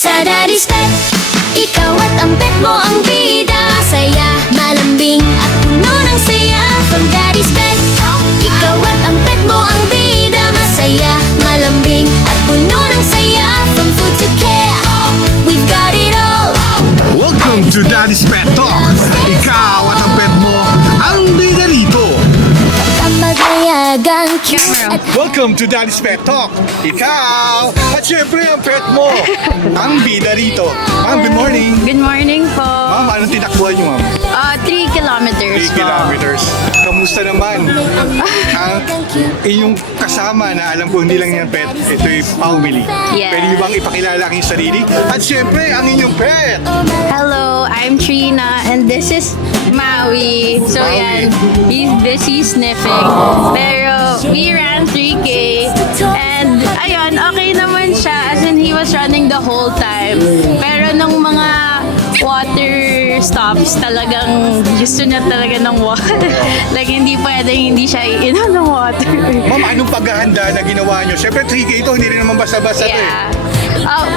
Sa Daddy's Pet, ikaw at ang pet mo ang bida. Saya, malambing at puno ng saya. From Daddy's Pet, ikaw at ang pet mo ang bida. Masaya, malambing at puno ng saya. From food to care, we've got it all. Welcome to Daddy's Pet Talk. Ikaw at ang pet mo ang bida rito. Kapag-ayagang cute at Welcome to Daddy's Pet Talk. Ikaw at syempre ang pet mo ang bida rito. Ma'am, good morning. Good morning po. Ma'am, anong tinakbuhan niyo, ma'am? 3 kilometers 3 po. kilometers. Kamusta naman ang inyong kasama na alam ko hindi lang yan pet, ito'y family. Yes. Pwede niyo bang ipakilala ang inyong sarili? At syempre, ang inyong pet. Hello, I'm Trina and this is Maui. So Maui. yan, he's busy sniffing. Pero we ran 3K and ayun, okay naman siya as in he was running the whole time. Pero nung mga water stops, talagang gusto niya talaga ng water. Like hindi pwedeng hindi siya iinom ng water. Ma'am, anong paghahanda na ginawa niyo? Syempre, 3K ito, hindi rin naman basta-basta ito eh. Yeah.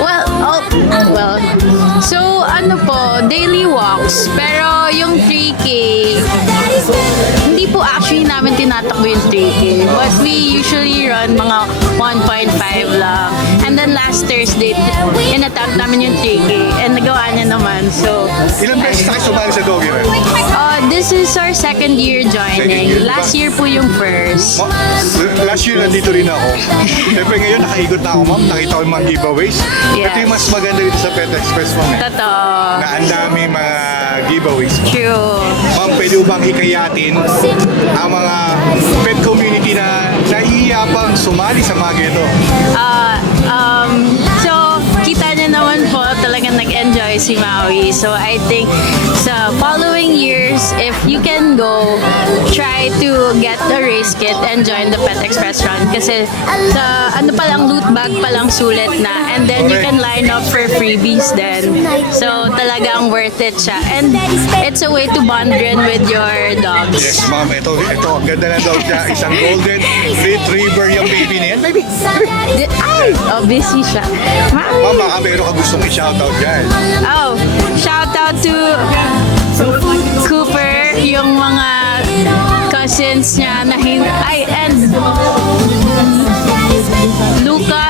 Well, so ano po, daily walks. Pero yung 3K, hindi po actually namin tinatakbo yung 3K. But we usually run mga 1.5 lang. And then last Thursday, in-attempt namin yung 3K. And nagawa niya naman. So, Ilang beses tayo sumali sa doggy run? this is our second year Second joining. year, Last diba? year po yung first. Last year nandito rin ako. Siyempre ngayon nakaikot na ako, ma'am. Nakita ko yung mga giveaways. Yes. Ito yung mas maganda dito sa Pet Express, ma'am. Totoo. Na ang dami mga giveaways. True. Ma'am, pwede mo bang hikayatin ang mga pet community na nahihiyapang sumali sa mga ganito? So, kita niya naman po talagang nag-enjoy si Maui. So, I think sa following years, if you can go, try to get a race kit and join the Pet Express Run. Kasi sa ano pa lang, loot bag pa lang sulit na. And then you can line up for freebies then. So, talagang worth it siya. And it's a way to bond rin with your dogs. Yes, ma'am. Ito. Ang ganda na daw siya. Isang golden retriever yung baby niya. Baby! Ay! Oh, busy siya. Maui! Ma'am, baka meron ka gustong i-shoutout dyan. Oh, shout out to Cooper, yung mga cousins niya na and Luca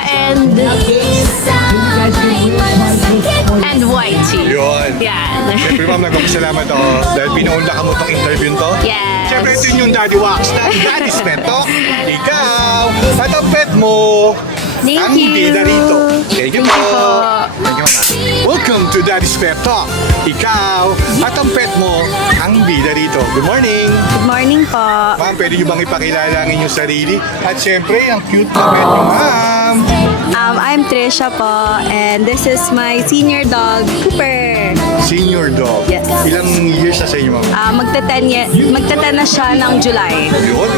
and Whitey. Yun. Yan. Siyempre, ma'am, nagpapasalamat ako dahil pinaunda ka mo itong interview to. Yes. Siyempre, ito yung Daddy Wax na Daddy's Pet Talk. Ikaw at ang pet mo Thank ang you. bida rito. Thank you Thank you po. po. Thank you, ma'am. Welcome to Daddy's Pet Talk. Ikaw at ang pet mo ang bida rito. Good morning. Good morning po. Ma'am, pwede niyo bang ipakilala ang inyong sarili? At siyempre, ang cute na pet niyo, ma'am. I'm Trisha po, and this is my senior dog, Cooper. Senior dog. Yes. Ilang years na sa inyo, ma'am? Magte-10 na siya ng July. Yun.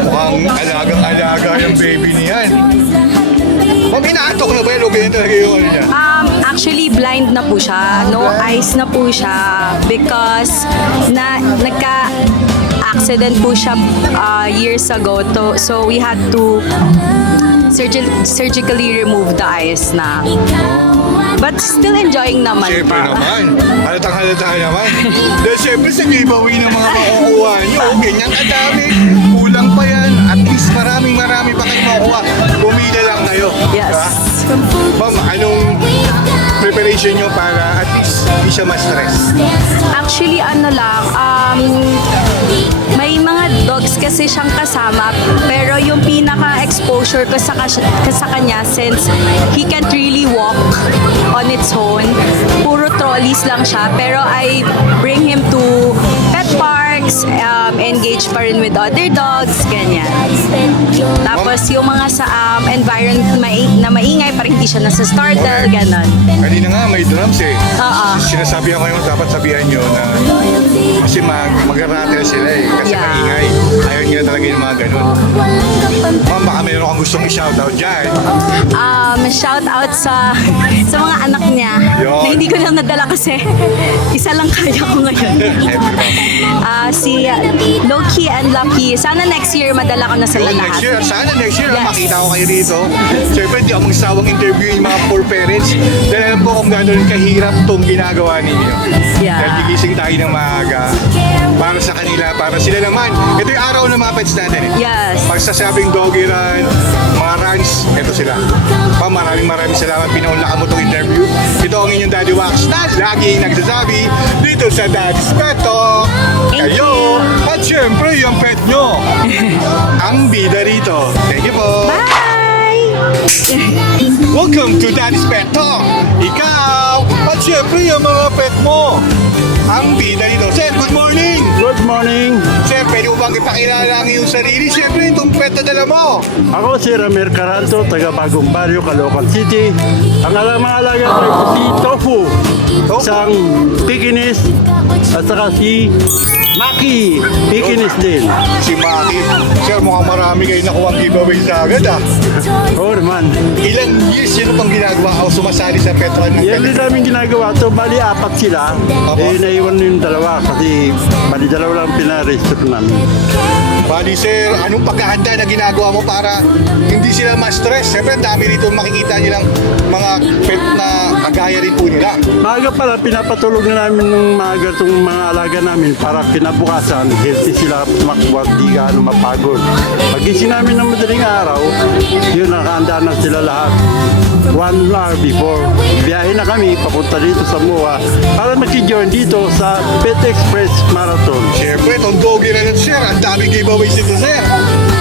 Mukhang alagang-alaga yung baby niyan. Ma'am, inaatok na ba yun? O ganyan talaga yung ano niya? Actually, blind na po siya. No eyes na po siya because nagka-accident po siya years ago. So we had to surgically remove the eyes na. But still enjoying naman Siyempre pa. naman. Halatang-halata naman. Dahil siyempre sa giveaway ng mga makukuha nyo. Ganyan kadami. Kulang pa yan. At least marami pa kayo makukuha. Pumila lang kayo. Yes. Diba? Ma'am, anong preparation nyo para at least hindi siya ma-stress? Actually, ano lang, may mga dogs kasi siyang kasama, pero yung pinaka-exposure ko sa kanya, since he can't really walk on its own, puro trolleys lang siya, pero I bring him to pet parks, engage pa rin with other dogs, ganyan. Tapos yung mga sa environment na maingay, parang hindi siya nasa startle, ganon. Kanina nga may drums eh. Oo. Sinasabihan ko yung dapat sabihan nyo na kasi mag-rattle sila eh. Kasi Yeah. maingay. Ayaw nila talaga yung mga ganun. Ma'am, baka meron kang gustong i-shoutout dyan. Shout out sa mga anak niya. Yun. hindi ko lang nadala kasi isa lang kaya ko ngayon. Si Loki and Lucky. Sana next year madala ko na sila Next lahat. year, sana next year, Yes. makita ko kayo dito. Siyempre, hindi ako magsawang interview yung mga poor parents. Dahil alam ko kung gano'n kahirap itong ginagawa ninyo. Yeah. Dahil gigising tayo ng maaga para sa kanila, para sila naman. Ito yung araw ng mga pets natin eh. Yes. Pagsasabing doggy run, mga runs, ito sila. Maraming salamat. Pinaunlakan mo itong interview. Ito ang inyong Daddy Wax na laging nagsasabi dito sa Daddy's Pet Talk. Kayo, at syempre yung pet nyo. Ang bida rito. Thank you po. Bye! Welcome to Daddy's Pet Talk. Ikaw, at syempre yung mga pet mo. Ang bida rito. Sir, good morning. Good morning. Sir, pwede mo bang ipakilala ang iyong sarili? Syempre, itong pet na dala mo. Ako si Ramir Caranto, taga Bagong Barrio, Caloocan City. Ang mga alaga ko ay si Tofu, isang Pekingese, at saka si Maki, Pekingese din. Si Maki. Sir, mukhang marami kayo nakuha ang giveaway sa agad ah. Oo naman. Ilang years yun pang ginagawa o sumasali sa pet run ng Yan pet? din namin ginagawa. So, bali apat sila. Apo. Eh, naiwan yung dalawa kasi bali dalawa lang pinaregister namin. Bali sir, anong paghahanda na ginagawa mo para hindi sila ma-stress? Siyempre, ang dami rito makikita nilang mga pet na kagaya rin po nila. Maaga pala, pinapatulog na namin ng maaga itong mga alaga namin para kinabukasan, healthy sila, makuwag, di gaano mapagod. Pagising namin ng madaling araw, yun, nakahanda na sila lahat. 1 hour before, biyahe na kami papunta dito sa MOA para makijoin dito sa Pet Express Marathon. Siyempre, itong doggy na sir, ang daming giveaways dito sir.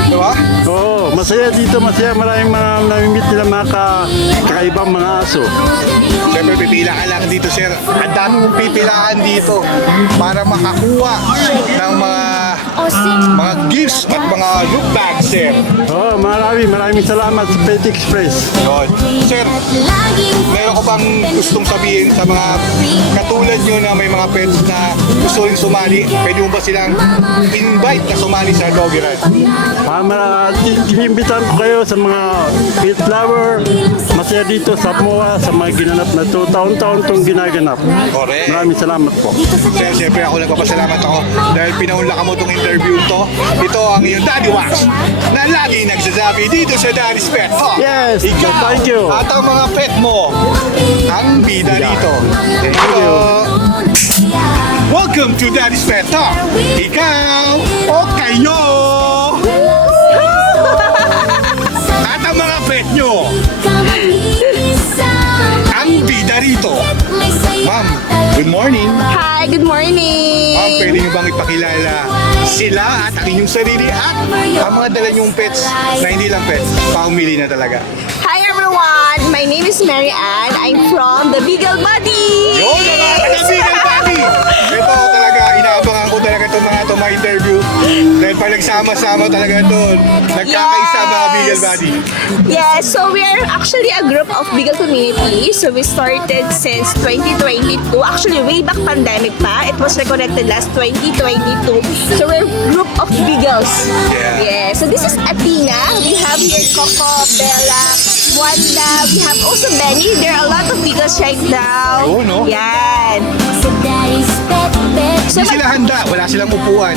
Diba? Oo, masaya dito, masaya. Maraming mga namimit nila mga kakaibang mga aso. Siyempre, pipila ka lang dito sir. Ang dami mong pipilaan dito para makakuha ng mga gifts at mga look bags sir. Oo, maraming salamat sa Pet Express. Yun. Sir, meron ko bang gustong sabihin sa mga katulad nyo na may mga pets na gusto rin sumali? Pwede mo ba silang invite na sumali sa doggy run? Inimbitan ko kayo sa mga pet lover. Masaya dito sa MOA sa mga ginanap na to. Taon-taon itong ginaganap. Correct. Maraming salamat po. Sir, siyempre ako nagpapasalamat ako dahil pinaunlakan mo itong interview to. Ito ang iyong Daddy Wax na lagi nagsasabi dito sa Daddy's Pet Talk. Yes, Ikaw thank you. at ang mga pet mo ang bida dito. Thank you. Welcome to Daddy's Pet Talk. Ikaw o kayo at ang mga pet nyo ang bida rito. Ma'am, good morning. Hi, good morning! Ma'am, pwede nyo bang ipakilala sila at ang inyong sarili at ang mga dala nyong pets na hindi lang pets, paumili na talaga. Hi everyone! My name is Mary Ann. I'm from the Beagle Buddy! Yun na mga taga-Beagle Buddy! Ito talaga, inaabangan ko talaga itong mga interview dahil pag nagsama-sama talaga ito, nagkakaisa mga Beagle Buddy. Yes, so we are actually a group of Beagle community. So we started since 2022. Actually, way back pandemic pa. It was reconnected last 2022. So we're a group of Beagles. Yeah. So this is Athena. We have here Coco, Bella, Wanda. We have also Benny. There are a lot of Beagles right now. Oo, no? Yan. So, Hindi sila handa, wala silang upuan.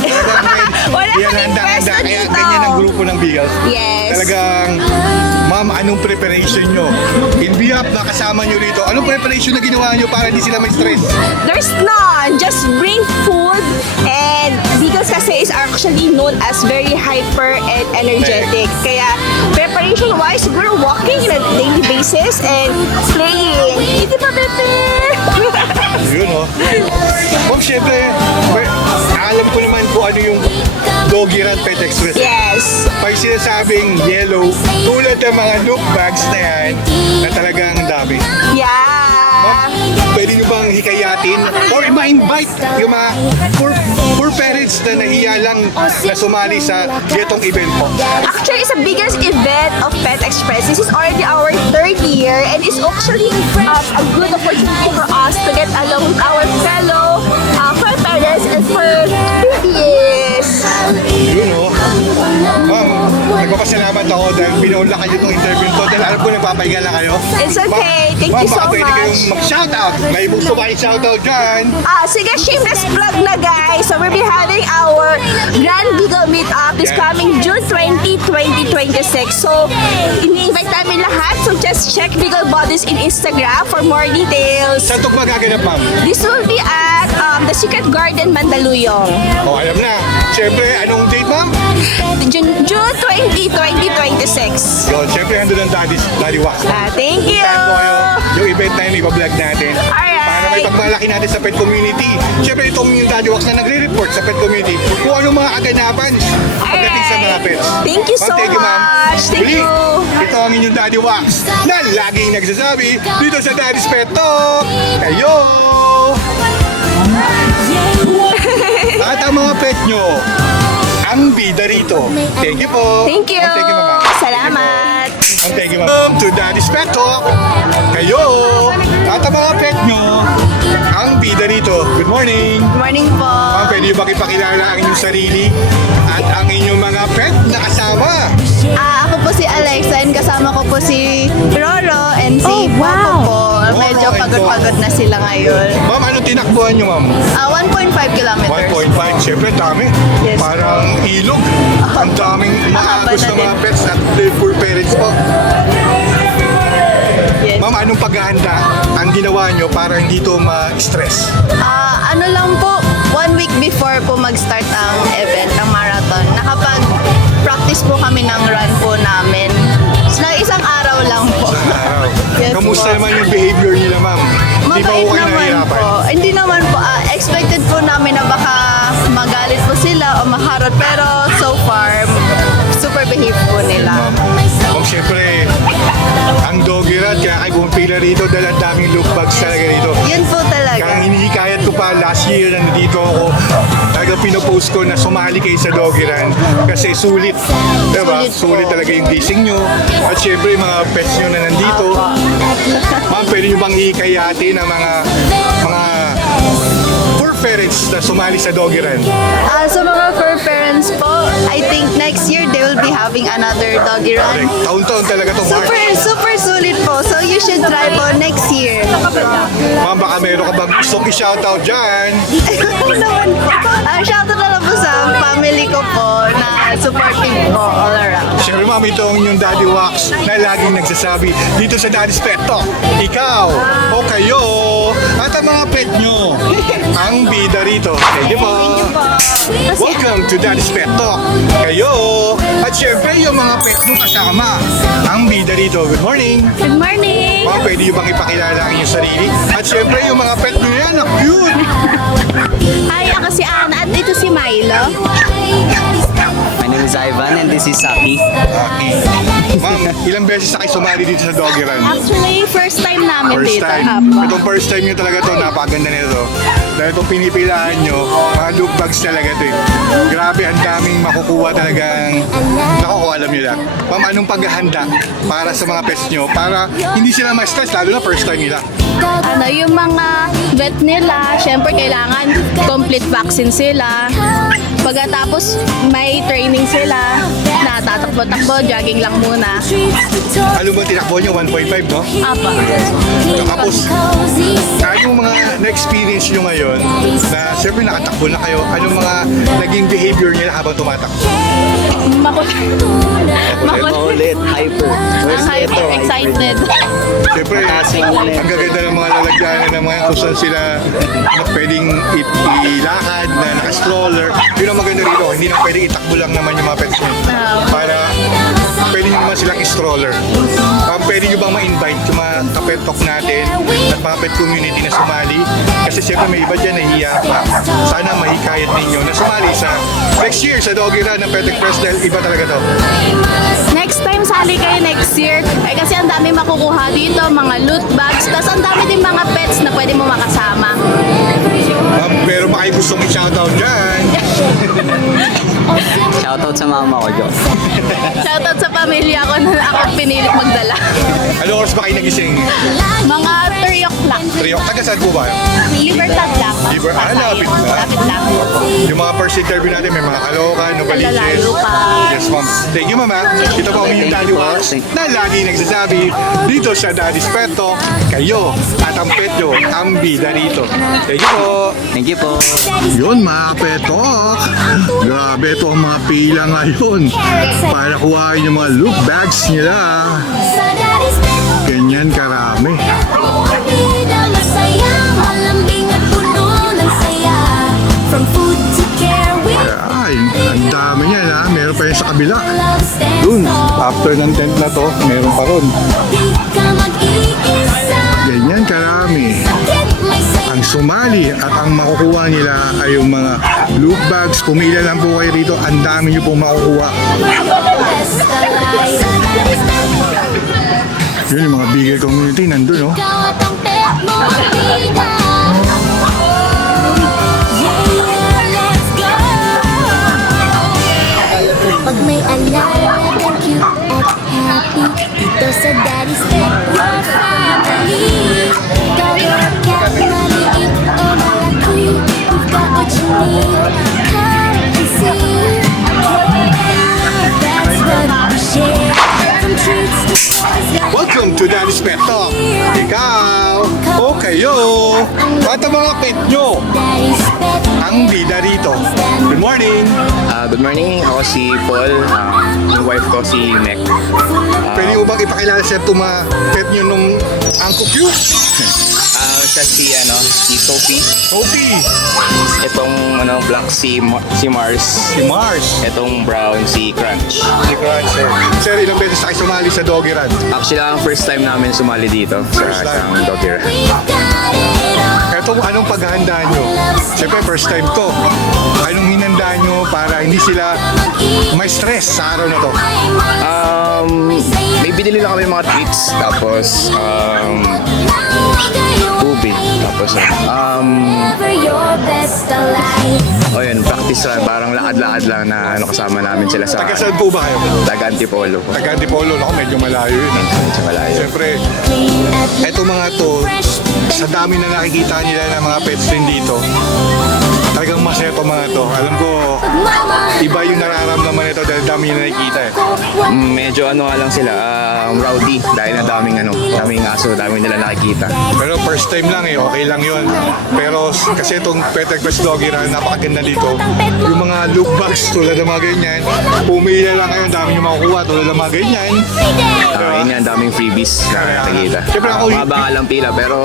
Wala Yan kaming handa-handa, pwesto kaya dito. ganyan ang grupo ng Beagles. Yes. Talagang, ma'am, anong preparation nyo? In behalf na kasama nyo rito, anong preparation na ginawa nyo para hindi sila may stress? There's none. Just bring food. And Beagles kasi is actually known as very hyper and energetic. Kaya preparation-wise, we're walking on a daily basis and playing. Hindi pa, Pepe? Yun, oh. Ma'am, syempre, alam ko naman kung ano yung Doggy Run Pet Express. Yes. Pag sinasabing yellow, tulad ng mga look bags na yan, na talagang dami. Yeah. Pwede nyo bang hikayatin or ma-invite yung mga poor parents na nahiya lang na sumali sa getong event po? Actually, it's the biggest event of Pet Express. This is already our third year and it's actually a good opportunity for us to get along with our fellow fur parents and fur babies. Yun, oh. Ma'am, nagpapasalamat ako dahil binaunla kayo itong interview to dahil alam ko nagpapahinga na kayo. It's okay. Thank Ma'am, you so baka pwede much. kayong mag-shoutout. May gusto ba kayo shoutout dyan? Sige, shameless plug na guys. So we'll be having our Grand Beagle Meetup this Yeah. coming June 20, 2026. So, ini-invite namin lahat. So just check Beagle Bodies in Instagram for more details. Saan ito magaganap, ma'am? This will be at the Secret Garden, Mandaluyong. O, alam na. Siyempre, anong date, ma'am? June 20, 2026. Yun, siyempre, andun ang Daddy Wax. Thank you! Puntahan ko kayo. Yung event na yun, iba-vlog natin. Alright. Para may pagmalaki natin sa pet community. Siyempre, itong yung Daddy Wax na nagre-report sa pet community kung anong mga kaganapan pagdating sa mga pets. Thank you Ma'am, so thank you, ma'am. much. Thank Muli, you. ito ang inyong Daddy Wax na laging nagsasabi dito sa Daddy's Pet Talk. Kayo! At ang mga pet nyo, ang bida rito. Thank you po. Thank you. Thank you, ma'am. Salamat. Thank you, ma'am. Welcome to Daddy's Pet Talk. Kayo, at ang mga pet nyo, ang bida rito. Good morning. Good morning po. Ma'am, pwede ba ipakilala ang inyong sarili at ang inyong mga pet na kasama? Ako po si Alexa and kasama ko po si Roro and si Guapo po. Medyo and pagod-pagod na sila ngayon. Ma'am, ano tinakbuhan nyo, ma'am? 1.5 kilometers. 1.5. Siyempre, dami. Yes. Parang ilog. Ang daming maagos na na mga din. pets at poor parents po. Yes. Ma'am, anong paghahanda ang ginawa nyo para hindi to ma-stress? Ano lang po, 1 week before po mag-start ang event, ang marathon, nakapag-practice po kami ng run po namin. So, ng isang araw lang po. Araw. Yes Kamusta po. naman yung behavior nila, ma'am? Di ba Mabait ko kayo naman nahihirapan? po. Hindi naman po. Expected po namin na baka magalit po sila o maharot. Pero so far, super behave po nila. Ma'am, siyempre, ang doggy rat, kaya kayo pumipila rito dahil ang daming look bags talaga rito. Yun po talaga. Kaya hinihikayat ko pa last year na nandito ako, talaga pinopost ko na sumali kayo sa doggy run kasi sulit. Diba? Sulit po. Sulit talaga yung gising nyo. At syempre yung mga pets nyo na nandito. Ma'am, pwede nyo bang hihikayati ng mga poor parents na sumali sa doggy run? Sa mga fur parents po, I think next year they will be having another doggy run. Taon-taon talaga itong March. Super sulit po. So you should try po next year. Ma'am, baka meron ka bang gustong i-shoutout dyan? Naman po. Shoutout na lang po sa family ko po na supportive po all around. Siyempre, ma'am, ito ang inyong Daddy Wax na laging nagsasabi dito sa Daddy's Pet Talk. Ikaw o kayo at ang mga pet nyo ang bida rito. Thank you po. Welcome to Daddy's Pet Talk. Kayo at siyempre yung mga pet nyo kasama ang bida rito. Good morning. Good morning! Ma'am, pwede nyo bang ipakilala ang inyong sarili? At siyempre yung mga pet nyo yan, ang cute. Hi, ako si Ana at ito si Milo. My name is Ivan and this is Saki. Okay. Ma'am, ilang beses na kayo sumali dito sa doggy run? Actually, first time namin First dito. time. Apo. Itong first time nyo talaga to, napakaganda nito. Dahil itong pinipilaan nyo, mga look bags talaga to eh. Grabe, ang daming makukuha talagang, nakukuha alam nyo lang. Ma'am, anong paghahanda para sa mga pets nyo? Para hindi sila ma-stress, lalo na first time nila. Yung mga vet nila, syempre kailangan complete vaccine sila. Pagkatapos may training sila na tatakbo-takbo, jogging lang muna. Alam mo, tinakbo nyo, 1.5, no? Apa. Tapos, ano mga na-experience nyo ngayon na siyempre nakatakbo na kayo, anong mga naging behavior nila habang tumatakbo? Maulit, hyper. Hyper excited. Siyempre, ang gaganda ng mga lalagyanan ng mga kung saan sila na pwedeng ilakad, na naka-stroller. Yun ang maganda rito, hindi na pwedeng itakbo lang naman yung mga pets nyo. Para pwede nyo naman silang stroller. Pwede nyo bang ma-invite yung mga kapet talk natin at mga pet community na sumali? Kasi siyempre may iba dyan nahiya pa. Sana mahikayat ninyo na sumali sa next year sa Doggy Run ng Pet Express dahil iba talaga to. Next time sali kayo next year. Kasi ang dami makukuha dito, mga loot bags. Tapos ang dami din mga pets na pwede mo makasama. Pero baka yung gustong i-shoutout dyan. Shoutout sa mama ko, Diyos. Shoutout sa pamilya ko na ako pinilit magdala. Ano oras ba kayo nagising? Mga 3 o'clock. 3 Mario. Taga saan po ba? Libertad lang. Lapit na. Lapit lang. Yung mga first interview natin, may mga Caloocan, Novaliches. Malalayo pa. Yes, ma'am. Thank you, ma'am. Ito po ang inyong Daddy Wax na lagi nagsasabi dito sa Daddy's Pet Talk, kayo at ang pet nyo, ang bida rito. Thank you po. Thank you po. Yun mga petok. Grabe ito ang mga pila ngayon para kuhain yung mga look bags nila. Sa Daddy's Pet Ganyan karami. Bida masaya, malambing at puno ng saya. From food to care, we Ay, ang dami niyan ha. Meron pa yun sa kabila. love stands Dun, tall. after ng tent na to, meron pa ron. Di ka mag-iisa. Ganyan karami. Get my say. Ang sumali at ang makukuha nila ay yung mga look bags. Pumila lang po kayo rito. Ang dami nyo pong makukuha. Best alive. Sa Daddy's Pet, Yun, yung mga bigger community nandun, oh. ikaw at ang pet mo ang bida. Yeah, let's go. Pag may alagang cute at happy, dito sa Daddy's Pet Your Family. Dog or cat, maliit o malaki, we've got what you need. Come and see. That's what we share. From treats to toys like Welcome to Daddy's Pet Talk. Ikaw, o kayo, at ang mga pet nyo, Daddy's Pet. ang bida rito. Good morning. Good morning, ako si Paul. Yung wife ko si Nek. Pwede mo bang ipakilala sa itong mga pet nyo nung Uncle Q? Siya si Sophie. Sophie, Itong black si Mars. si Mars, Itong brown si Crunch. si Crunch, sir. Sir, ilang beses na kayo sumali sa Doggy Run? Actually, ang first time namin sumali dito sa First time. isang doggy run. We got it all. Etong anong paghahanda nyo? Siyempre, first time to. Anong hinanda nyo para hindi sila may stress sa araw na to? May binili lang kami mga treats. Tapos, tubig. Tapos, Never your best alive. yun, practice run. Parang lakad-lakad lang na kasama namin sila sa Taga saan po ba kayo? Taga Antipolo. Taga Antipolo, ako medyo malayo yun. Sa malayo. Siyempre, Clean at eto mga to, sa dami na nakikita nila ng mga pets din dito, talagang masaya to mga to. Alam ko, mama. iba yung nararamdaman nito dahil dami yung nakikita eh. Medyo nga lang sila, rowdy. Dahil na daming aso, daming nila nakikita. Pero first time lang eh, okay lang yun. Pero kasi itong Pet Request Doggy Run, napakaganda dito. Yung mga look bags tulad ng mga ganyan, pumila lang kayo, ang dami nyo makukuha tulad ng mga ganyan. Yun yan, daming freebies na nakikita. Siyempre ako- Mahaba nga lang pila, pero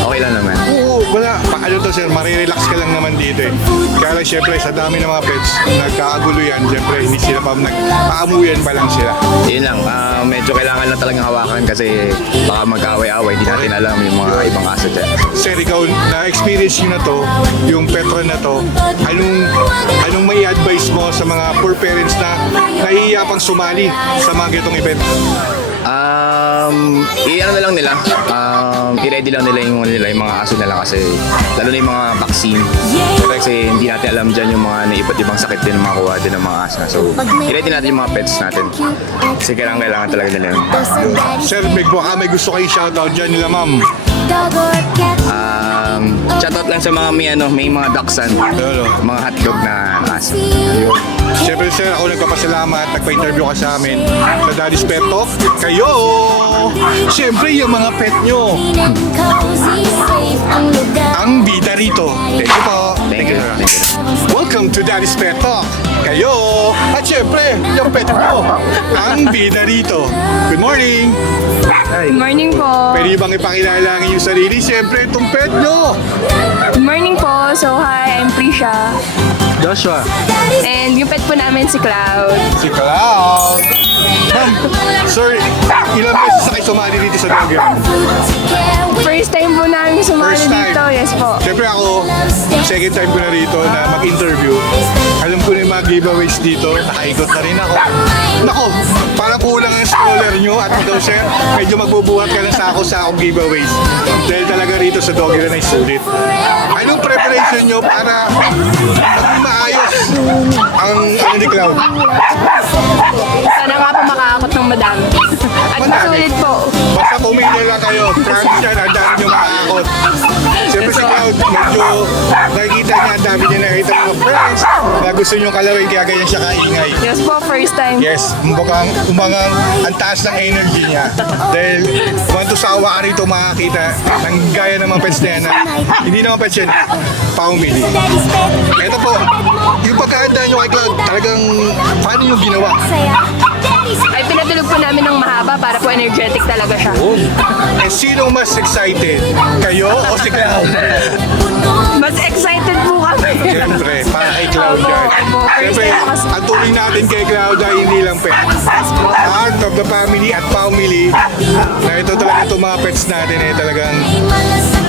okay lang naman. Oo, wala. Paano to sir, marirelax ka lang naman dito eh. Kaya lang syempre sa dami ng mga pets, nagkakagulo yan. Syempre hindi sila pa, nagpaamuyan pa lang sila. Yun lang, medyo kailangan lang talagang hawakan kasi baka mag-away-away, di natin alam yung mga ibang aso dyan. Sir, ikaw, na-experience nyo na to, yung pet run na to, anong may advice mo sa mga poor parents na nahihiya pang sumali sa mga ganitong event? I-ano na lang nila, i-ready lang nila yung mga aso nila kasi lalo na yung mga vaccine. Kasi hindi natin alam dyan yung mga iba't ibang sakit din na makuha din ng mga aso. So, i-ready natin yung mga pets natin. Kasi kailangan talaga nila yun. Sir, may gusto kayong shoutout dyan nila ma'am. Dog or cat. Shoutout lang sa mga may mga dachshund, mga hotdog na aso. Siyempre sir, ako nagpapasalamat, nagpa-interview ka sa amin sa Daddy's Pet Talk. Kayo! Siyempre yung mga pet nyo, Clean and cozy, safe ang lugar. ang bida rito. Thank you po. Thank you. Welcome to Daddy's Pet Talk. Kayo! At syempre, yung pet mo, ang bida rito. Good morning! Good morning po. Pwede bang ipakilala ang inyong sarili? Siyempre, itong pet nyo! Good morning po. So, hi, I'm Prisha. Joshua, And yung pet po namin si Cloud. Si Cloud! Ma'am, sir, ilang beses na kayo sumali dito sa Doggy Run? First time po namin sumali First time. dito. Yes po. Siyempre ako, second time ko na rito na mag-interview. Alam ko na yung mga giveaways dito. Nakaikot na rin ako. Nako, parang kulang ang stroller nyo at ikaw sir, medyo magbubuhat ka na sa akong giveaways. Dahil talaga rito sa Doggy Run ay sulit. Anong preparation nyo para maging maayos ang ni Cloud? Sana nga po makaakot ng madami. At Madami. masulit po. Basta pumili lang kayo. Promise yan, ang dami nyo makakakot. Cloud. Siyempre si Cloud, medyo nakikita niya, ang dami niya nakikita mga friends na gusto niyong kalawin, kaya ganyan siya kaingay. Yes po, first time. Yes, umangang ang taas ng energy niya. Dahil kung sawa ka rito makakita ng gaya ng mga pets na yan na hindi naman pets yan, paumili. Ito po, yung pagkahanda nyo kay Cloud, talagang paano nyo ginawa? Ay, pinatulog po namin ng mahaba para po energetic talaga siya. Eh, sino mas excited? Kayo o si Cloud? Mas excited po kami. Siyempre, para kay Cloud yan. Siyempre, ang tuloy natin kay Cloud ay hindi lang pet. Part of the family at family na ito talaga itong mga pets natin ay talagang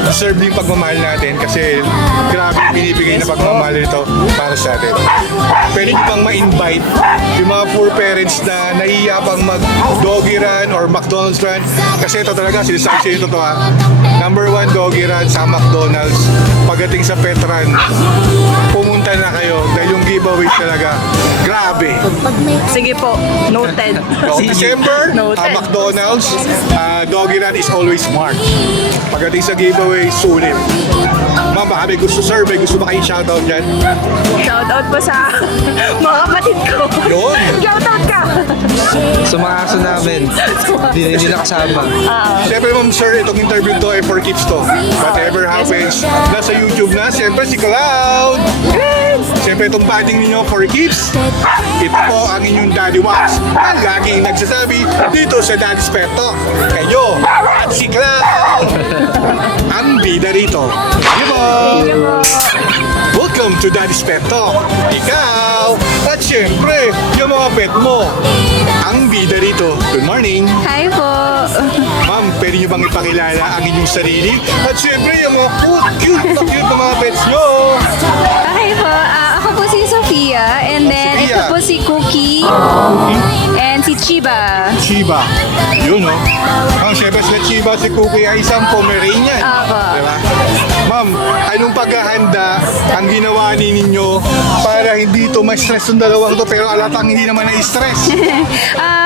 deserve yung pagmamahal natin kasi grabe yung binibigay na pagmamahal nito para sa atin. Pwede nyo bang ma-invite yung mga poor parents na nahihiya pang mag-doggy run or McDonald's run? Kasi ito talaga, sinasabi sa inyo totoo ha. Number 1 doggy run sa McDonald's. Pagdating sa pet run, pumunta na kayo dahil yung giveaway talaga, grabe. Sige po, noted. So, December, Noted. McDonald's, doggy run is always March. Pagdating sa giveaway, sulit. Ma'am, baka may gusto sir, may gusto ba kayong shoutout dyan? Shoutout po sa mga kapatid ko. Yun. Shoutout ka! Sa mga aso namin, hindi na kasama. Siyempre ma'am sir, itong interview to ay for keeps to. Whatever happens, nasa YouTube na, siyempre si Cloud. Siyempre itong batting ninyo for keeps. Ito po ang inyong Daddy Wax na laging nagsasabi dito sa Daddy's Pet Talk. Kayo at si Cloud ang bida rito. Welcome to Daddy's Pet Talk. Ikaw at siyempre yung mga pet mo ang bida rito. Good morning. Hi po. Ma'am, pwede niyo bang ipakilala ang inyong sarili? At siyempre yung mga cute na mga pets nyo. Hi po. Ako po si Sofia and then Sofia. ito po si Cookie and si Chiba. Chiba. Yun, no? Ma'am, siyempre sila Chiba, si Cookie ay isang Pomeranian. Apo. Diba? Ma'am, anong paghahanda ang ginawa ninyo para hindi ito ma-stress yung dalawang to pero alatang hindi naman na-stress?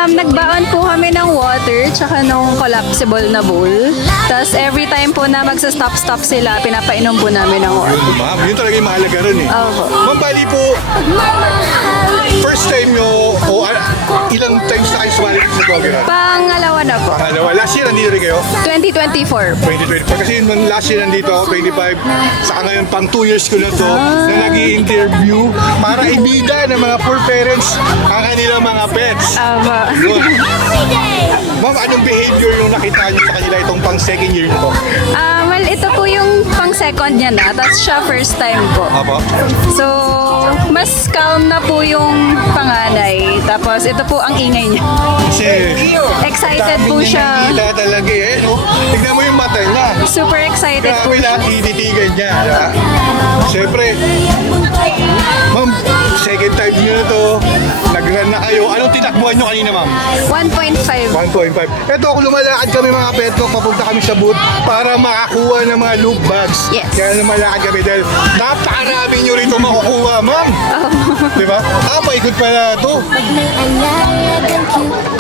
Nagbaon po kami ng water tsaka nung collapsible na bowl. Tapos every time po na magsa-stop-stop sila, pinapainom po namin ng water. Yun, ma'am. Yun talaga yung mahalaga ron eh. Opo. Ma'am, bali po, first time nyo o ilang times na kayo sumali sa Doggy Run? Pangalawa na po. Pangalawa. Last year, nandito rin kayo? 2024. 2024. Kasi nung last year nandito ako, 25. Saka ngayon, pang 2 years ko na to, na nag-i-interview para ibida ng mga poor parents ang kanilang mga pets. Yun. Ma'am, anong behavior yung nakita nyo sa kanila itong pang second year nito? Well, ito po yung pang second niya na. Tapos siya first time po. Apo? So, mas calm na po yung panganay. Tapos ito po ang ingay niya. Kasi, Excited dami po niya siya. nakita talaga eh. No? Tignan mo yung mata niya. Super excited po Grabe siya. lahat tinitigan niya. Diba? Siyempre, ma'am, second time nyo na to, nag-run na kayo. Anong tinakbuhan nyo kanina, ma'am? 1.5. 1.5. Ito, kung lumalakad kami mga pet ko, papunta kami sa booth para makakuha ng mga loot bags. Yes. Kaya lumalakad kami dahil napakarami nyo rito makukuha, ma'am. Diba? Paikot pala ito.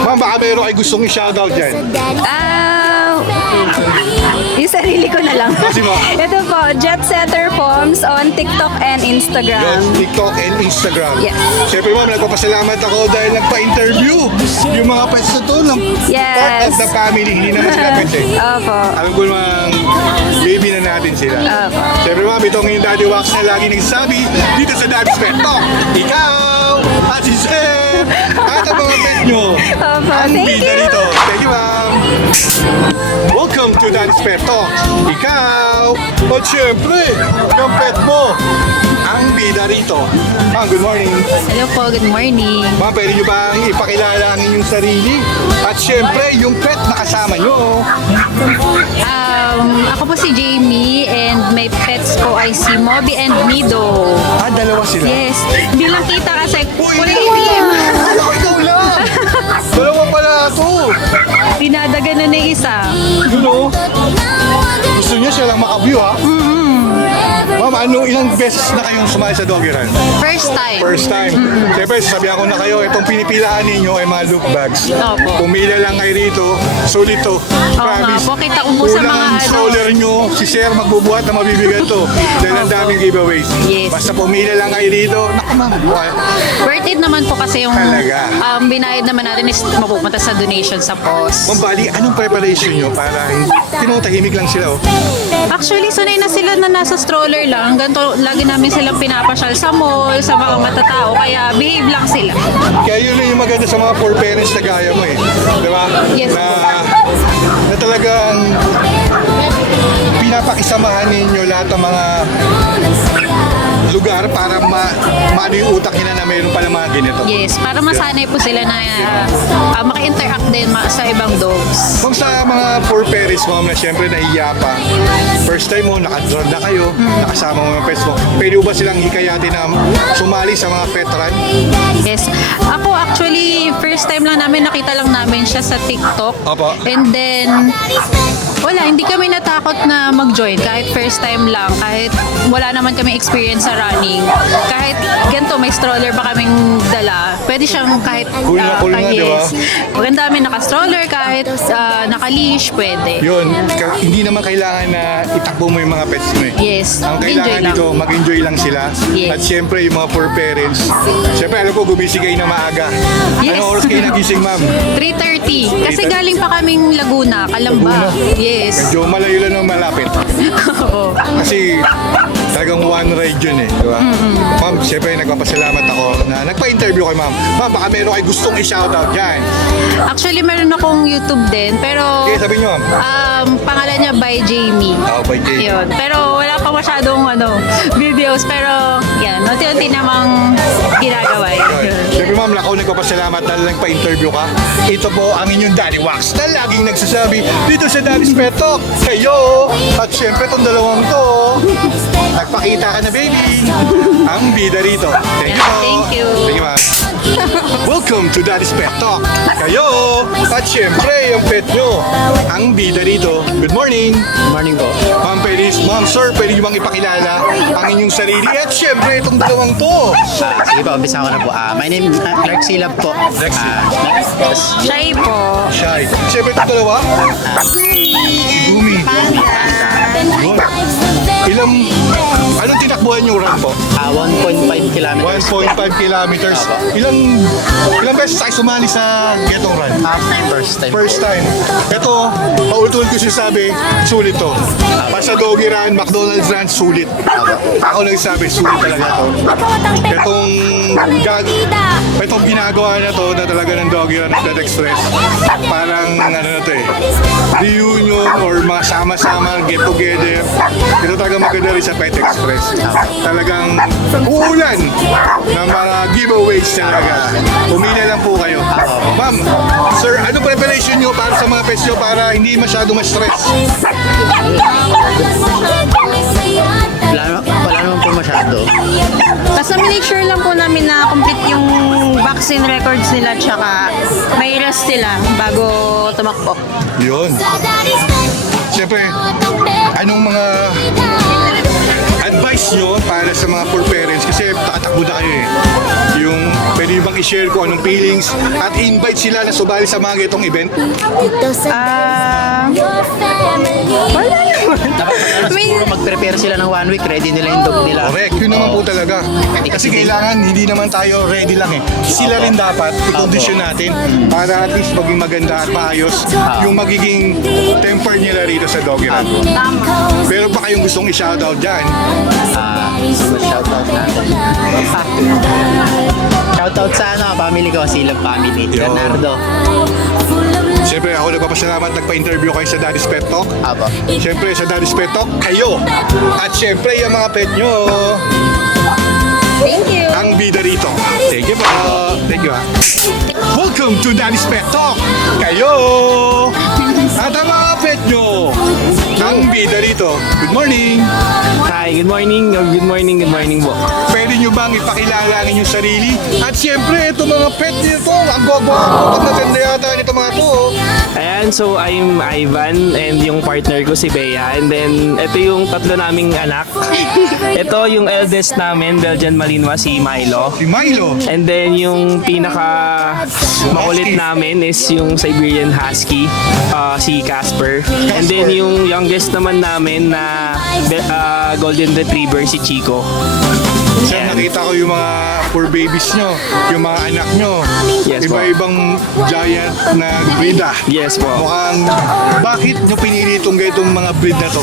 Ma'am, baka meron kayo gustong i-shoutout dyan. Yung sarili ko na lang. Kasi mo? Ito po, Jet Setter Poms on TikTok and Instagram. Yun, TikTok and Instagram. Yes. Siyempre ma'am, nagpapasalamat ako dahil nagpa-interview yung mga pets na to ng Yes. part of the family. Hindi naman sila pets eh. Opo. Alam ko namang baby na natin sila. Opo. Siyempre ma'am, ito ngayon Daddy Wax na lagi nagsasabi dito sa Daddy's Pet Talk. Ikaw at si Sir at ang mga pet nyo. Opo, Ang thank bida you. rito. Thank you ma'am. Welcome to Daddy's Pet Talk. Ikaw at syempre, yung pet mo. Ang bida rito. Ma'am, good morning. Hello po, good morning. Ma'am, pwede nyo bang ipakilala ang inyong sarili? At syempre, yung pet na kasama nyo. Ako po si Jamie and my pets po ay si Moby and Mido. Dalawa sila. Yes, hindi lang kita kasi Uy, kulay dalawa! itim. Alam ko ikaw lang! Dalawa pala ito! Dinadagan na ng isa. Yun o. Gusto niya siya lang makabyo ha? Ma'am, Ma'am, ilang beses na kayong sumali sa doggy run? First time. First time. Siyempre, sasabihan ko na kayo, itong pinipilaan ninyo ay mga look bags. Opo. Pumila lang kayo rito, sulit to. Promise. nga po, kita ko po sa Kulang mga ang stroller nyo, si Sir magbubuhat na mabibigat to. Dahil ang daming giveaways. Yes. Basta pumila lang kayo rito, naku ma'am, buhay. Worth it naman po kasi yung Talaga. binayad naman natin is mapupunta sa donation sa post. Ma'am Bali, anong preparation nyo para tinutahimik lang sila? Oh? Actually, sanay na sila na nasa stroller lang. Ganito, lagi namin silang pinapasyal sa mall, sa mga matatao. Kaya behave lang sila. Kaya yun yung maganda sa mga poor parents na gaya mo eh. Di ba? Yes. Na talagang pinapakisamahan ninyo lahat ng mga lugar para maano yung utak nila na mayroon pala mga ganito. Yes, para masanay po sila na maka-interact din sa ibang dogs. Kung sa mga poor parents mo na syempre nahiya pa, first time mo, naka-drone na kayo, nakasama mo yung pets mo, pwede ba silang hikayatin na sumali sa mga pet run? Yes. Ako actually, first time lang namin, nakita lang namin siya sa TikTok. Opo. And then, wala, hindi kami natakot na mag-join kahit first time lang, kahit wala naman kami experience sa running. Kahit ganito, may stroller pa kaming dala, pwede siyang kahit Cool na cool nga, di ba? Maganda kami naka-stroller, kahit naka-leash, pwede. Yun, hindi naman kailangan na itakbo mo yung mga pets mo eh. Yes, Ang enjoy kailangan lang. dito, mag-enjoy lang sila. Yes. At syempre, yung mga poor parents, syempre alam ko, gumising kayo na maaga. Yes. Anong oras kayo nagising, ma'am? 3:30. Kasi galing pa kaming Laguna, Calamba. Yes. Medyo malayo lang ng malapit. Oo. Kasi talagang one ride yun eh, di ba? Ma'am, syempre nagpapasalamat ako na nagpa-interview kay ma'am. Ma'am, baka meron kayo gustong i-shoutout dyan. Actually, meron akong YouTube din, pero Okay, sabi nyo ma'am. pangalan niya by Jamie. By Jamie. Yun. Pero wala pa masyadong videos, pero yan, unti-unti namang ginagawa yun. Siyempre ma'am, ako nagpapasalamat dahil nagpa-interview ka. Ito po ang inyong Daddy Wax na laging nagsasabi dito sa Daddy's Pet Talk. Kayo! At siyempre itong dalawang to, nagpakita ka na baby. Ang bida rito. Thank you po. Thank you. Thank you ma'am. Welcome to Daddy's Pet Talk. Kayo! At siyempre yung pet nyo, ang bida rito. Good morning! Morning po. Ma'am, sir, pwede nyo bang ipakilala ang inyong sarili? At siyempre itong dalawang to. Sige po, umpisa ko na po. My name is Narxilab po. Shy po. Shy. Siyempre itong dalawa. Igumi. Yun. Anong tinakbuhan yung run po? 1.5 kilometers. 1.5 kilometers. Ilang beses tayo sumali sa getong run? First time. First time. Ito, paulit-ulit ko sinasabi, sulit to. Basta doggy run, McDonald's run, sulit. Ako nagsabi, sulit talaga to. Itong ginagawa na to na talaga ng doggy run ng Pet Express. Parang ano na to eh, reunion or mga sama-sama, get together. Ito talaga maganda rin sa Pet Express. Talagang uulan ng mga giveaways talaga. Pumili lang po kayo. Ma'am, sir, ano preparation nyo para sa mga pets nyo para hindi masyado ma-stress? Wala naman po masyado. Basta make sure lang po namin na complete yung vaccine records nila tsaka may rest sila bago tumakbo. Yun. Siyempre, anong mga advice nyo para sa mga poor parents? Kasi nakatakbo na kayo eh. Yung pwede bang i-share ko anong feelings at invite sila na sumali sa mga itong event? Wala naman. Dapat siguro mag-prepare sila ng 1 week, ready nila yung dog nila. Correct, yun naman po talaga. Kasi kailangan, hindi naman tayo ready lang eh. Sila rin dapat i-condition natin para at least maging maganda at maayos yung magiging temper nila rito sa doggy run. Pero pa kayong gustong i-shoutout dyan? Shoutout natin. Shoutout sa family ko, Silab family. Leonardo. Siyempre ako nagpapasalamat, nagpa-interview kayo sa Daddy's Pet Talk. Apo. Siyempre sa Daddy's Pet Talk, kayo. At siyempre yung mga pet nyo. Thank you. Ang bida rito. Thank you po. Thank you ha. Welcome to Daddy's Pet Talk. Kayo. At ang mga pet nyo. Ang bida rito. Good morning! Hi, good morning. Good morning po. Pwede nyo bang ipakilala ang inyong sarili? At siyempre, ito mga pet nito. Ang gogo. Pagkaganda yata nito mga to. Ayan, so I'm Ivan and yung partner ko si Bea. And then, ito yung tatlo naming anak. Ito yung eldest namin, Belgian Malinois, si Milo. Si Milo. And then, yung pinaka makulit namin is yung Siberian Husky, si Casper. And then, yung youngest naman namin na Golden Retriever, si Chico. Sir, nakita ko yung mga poor babies nyo, yung mga anak nyo. Yes, po. Iba-ibang giant na breed ah. Yes po. Mukhang, bakit nyo pinili itong ganitong mga breed na to?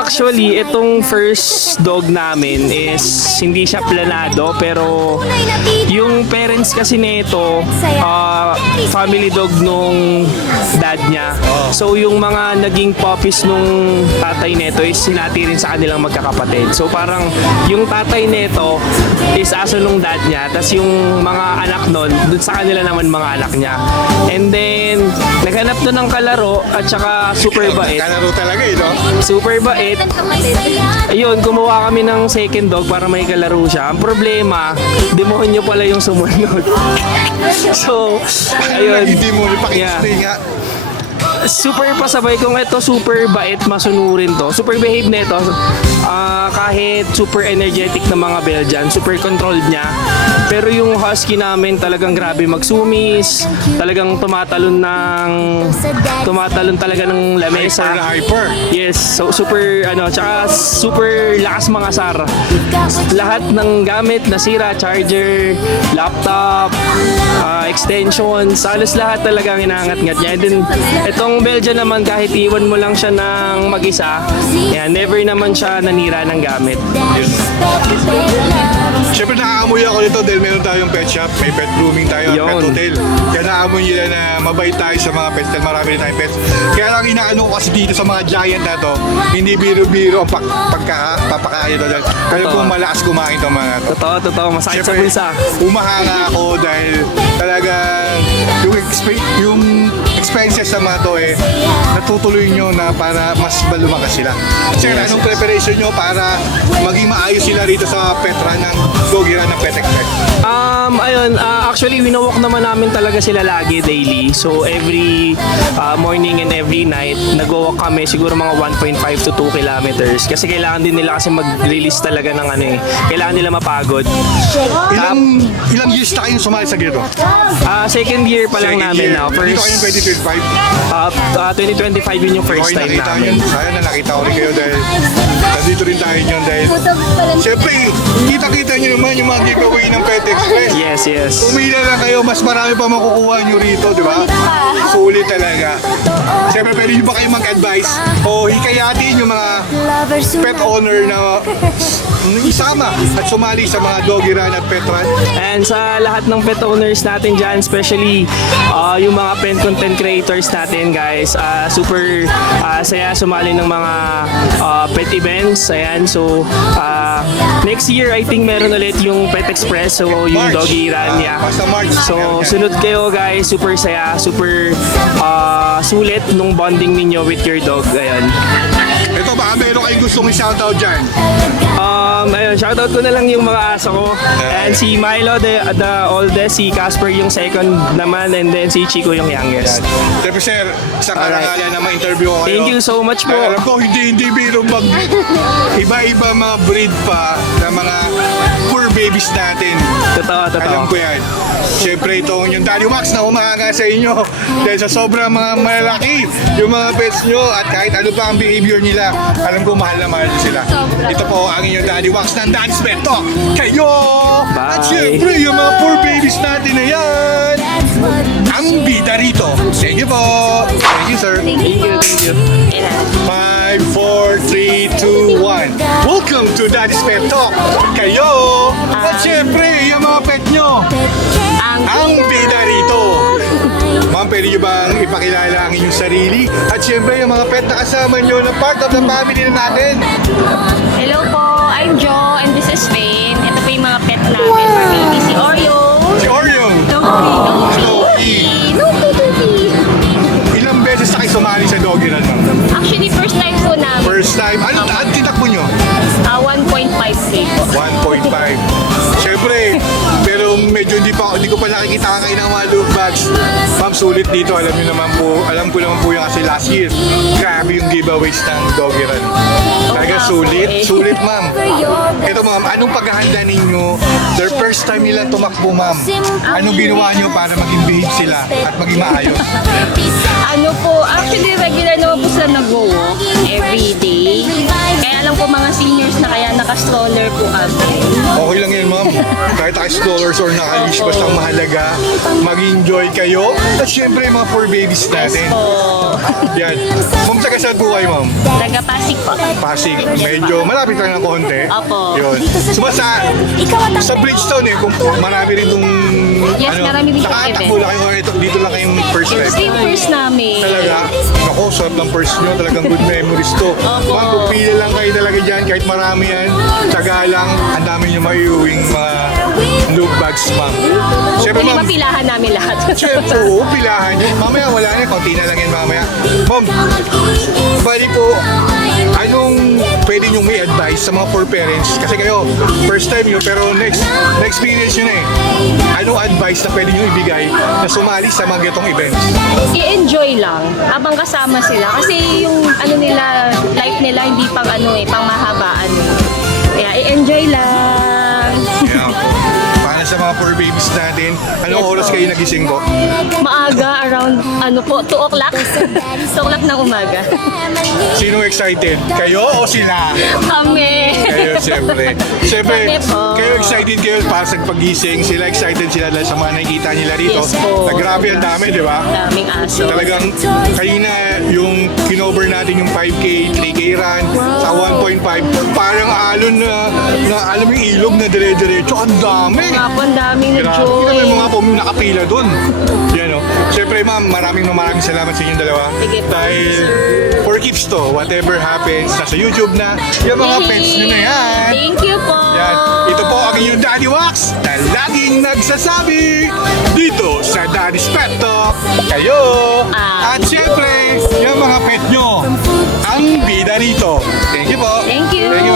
Actually, itong first dog namin is hindi siya planado pero yung parents kasi nito family dog nung dad niya. So yung mga naging puppies nung tatay nito is sinati rin sa kanilang magkakapatid. So parang yung tatay nito is aso nung dad niya, tas yung mga anak nun dun sa kanila naman mga anak niya. And then naghanap to ng kalaro at saka super bait. Kalaro talaga eh, no? Super bait. Ayun, gumawa kami ng second dog para may kalaro siya. Ang problema, demonyo pala yung sumunod. So, ayun. Hindi mo ipakita nga. Super pasabay kung ito, super bait, masunurin to. Super behave nito. Kahit super energetic na mga Belgian, super controlled niya. Pero yung husky namin talagang grabe magsumis, talagang tumatalon talaga ng lamesa. Hyper na hyper. Yes, so super tsaka super lakas mga sar. Lahat ng gamit nasira, charger, laptop, extensions, halos lahat talagang inaangat-ngat niya. And then itong Belgian naman, kahit iwan mo lang siya ng mag-isa, never naman siya nanira ng gamit. Siyempre nakaamoy ako nito dahil meron tayong pet shop, may pet grooming tayo at pet Yun. hotel. Kaya nakaamoy nila na mabait tayo sa mga pets dahil marami rin tayong pets. Kaya lang inaano ko kasi dito sa mga giant na to, hindi biro-biro ang papakain to dahil kaya Totoo. pong malakas kumain to mga to. Totoo, masakit sa Siyempre, bulsa. umahanga ako dahil talaga yung expenses sa mga to natutuloy nyo na para mas malumakas sila. Sir, anong preparation nyo para maging maayos sila rito sa pet run ng doggy run ng Pet Expert? Actually, winawalk naman namin talaga sila lagi daily. So, every morning and every night, nag-walk kami siguro mga 1.5 to 2 kilometers. Kasi kailangan din nila kasi mag-release talaga ng kailangan nila mapagod. Ilang years na kayong sumali sa gito? Second year pa lang Second namin year. now. Dito First, kayo 2025? 2025 yun yung first time nakita namin. nyo. Sayang na nakita ko rin kayo dahil nandito rin tayo nyo dahil siyempre, kita-kita nyo naman yung mga giveaway ng Pet Express. Yes. Umila lang kayo, mas marami pa makukuha nyo rito, di ba? Sulit talaga. Siyempre, pwede nyo ba kayo mag-advise o hikayatin yung mga pet owner na isama at sumali sa mga doggy run at pet run? And sa lahat ng pet owners natin dyan, especially yung mga pet content creators natin guys, super saya sumali ng mga pet events. Ayan, so next year I think meron ulit yung Pet Express, so yung March. doggy run niya. Basta March. So sunod kayo guys, super saya, super sulit nung bonding ninyo with your dog. Ayan. Ito, baka meron kayong gustong i-shoutout dyan. Ayun, shoutout ko na lang yung mga aso ko. And si Milo, the oldest, si Casper yung second naman, and then si Chico yung youngest. Siyempre, sir, isang karangalan na ma-interview ko kayo. Thank you so much po. Alam ko, hindi biro iba-iba mga breed pa na mga poor babies natin. Totoo. Alam ko yan. Siyempre, itong yung Daddy Wax na umaanga sa inyo dahil sa sobrang mga malalaki yung mga pets nyo at kahit ano pa ang behavior nila, alam ko mahal na mahal sila. Ito po ang inyong Daddy Wax ng Daddy's Pet Talk. Kayo! Bye. At siyempre, yung mga poor babies natin na yan, ang bida rito. Thank you po. Thank you, sir. Thank you. 5, 4, 3, 2, 1. Welcome to Daddy's Pet Talk. Kayo! At siyempre, yung mga pet nyo, ang bida rito. Ma'am, pwede nyo bang ipakilala ang inyong sarili? At siyempre, yung mga pet na kasama nyo na part of the family na natin. Hello po, I'm Jo and this is Faye. Ito po yung mga pet namin. Baby, si Oreo. Si Oreo. Nupi. Ilang beses na kayo sumali sa doggy run, ma'am? Actually, first time pa nakikita kayo ng mga loot bags. Ma'am, sulit dito. Alam ko naman po yung kasi last year. Grabe yung giveaways ng Doggy Run. Talaga sulit ma'am. Ito ma'am, anong paghahanda ninyo? Their first time nila tumakbo ma'am. Anong ginawa nyo para maging behave sila at maging maayos? Ano po, actually regular naman po sila nag-walk every day. Kaya lang po mga seniors na kaya naka-stroller po kami. Okay lang yan ma'am. Kahit naka-strollers or naka-leash, basta ang mahalaga, mag-enjoy kayo. At syempre mga poor babies natin. Po, Yan. Ma'am, taga saan po kayo ma'am? taga-Pasig po. Pasig. Medyo malapit lang ng konti. Opo. Yun. Sa Bridgestone kung marami rin itong Yes, marami dito nakatakbo event. lang kayo or dito lang kayong first time. Same first namin. Talaga? Ako, sarap ng first nyo. Talagang good memories to. Opo. Ma'am, kung pili lang kayo talaga dyan, kahit marami yan, taga lang, ang dami nyo maiuwing mga loot bags, ma'am. Siyempre, Hindi ma'am, mapilahan namin lahat. siyempre, oo, pilahan nyo. Mamaya, wala na, konti na lang yan mamaya. Ma'am, bali po, anong pwede nyo may advice sa mga poor parents? Kasi kayo, first time nyo, pero next experience nyo na eh. Anong advice na pwede nyo ibigay na sumali sa mga getong events? I-enjoy lang habang kasama sila. Kasi yung ano nila, life nila hindi pang pang mahabaan. Kaya i-enjoy lang. Yeah. Para sa mga poor babies natin, anong oras kayo nagising po? Maaga, around 2 o'clock. 2 o'clock ng umaga. Sino excited? Kayo o sila? Kami. Kayo, siyempre. Siyempre, Kami po. kayo excited kayo para sa pag-gising. Sila excited sila dahil sa mga nakikita nila rito. Yes po. Na grabe ang dami, di ba? Daming aso. Talagang kayo na yung kinover natin yung 5K, 3K run sa 1.5. Parang alon na alam mo yung ilog na dire-diretso. Ang dami. Nga po, ang daming Grabe. na-joy. Kita mo yung mga po nakapila doon. Yan o. Siyempre ma'am, maraming salamat sa inyong dalawa. Sige po. Dahil for keeps to, whatever happens, nasa YouTube na, yung mga pets nyo na yan. Thank you po. Yan. Ito po ang inyong Daddy Wax na laging nagsasabi dito sa Daddy's Pet Talk. Kayo. At siyempre, yung mga pet nyo, ang bida rito. Thank you po. Thank you. Thank you